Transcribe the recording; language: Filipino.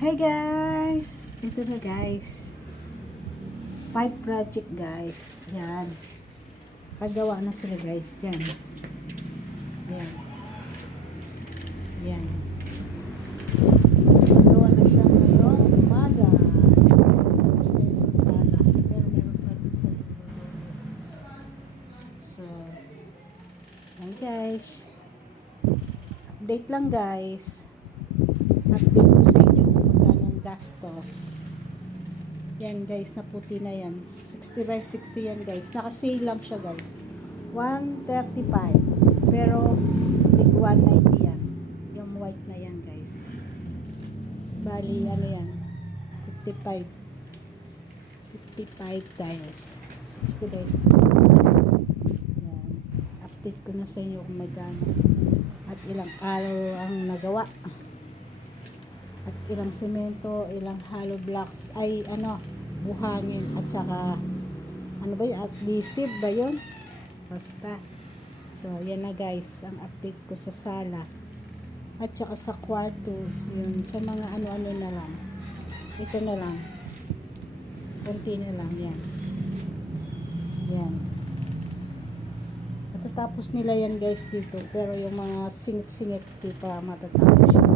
Hey guys! Ito na guys. Pipe project guys. Yan. Kagawa na sila guys. Yan. Yan. Yan. Kagawa na siya ngayong umaga. Guys, tapos na yung sa sala. Pero meron pa dun sa dulo. So, yan guys. Update lang guys. Update ko sa inyo kung magkano ang gastos. Yan guys, naputi na yan. 60 by 60 yan guys. Naka-sale lang siya guys. 135. Pero, tig 190 yan. Yung white na yan guys. Bali, ano yan? 55. 55 tiles. 60 by 60. Yan. Update ko na sa inyo kung magkano. At ilang araw ang nagawa. At ilang semento, ilang hollow blocks, ay buhangin, at saka ano ba yun, adhesive ba yun? Basta. So, yan na guys, ang update ko sa sala. At saka sa kwarto, yun, sa mga ano-ano na lang. Ito na lang. Konti na lang, yan. Yan. Matatapos nila yan guys dito, pero yung mga singit-singit, di pa matatapos yan.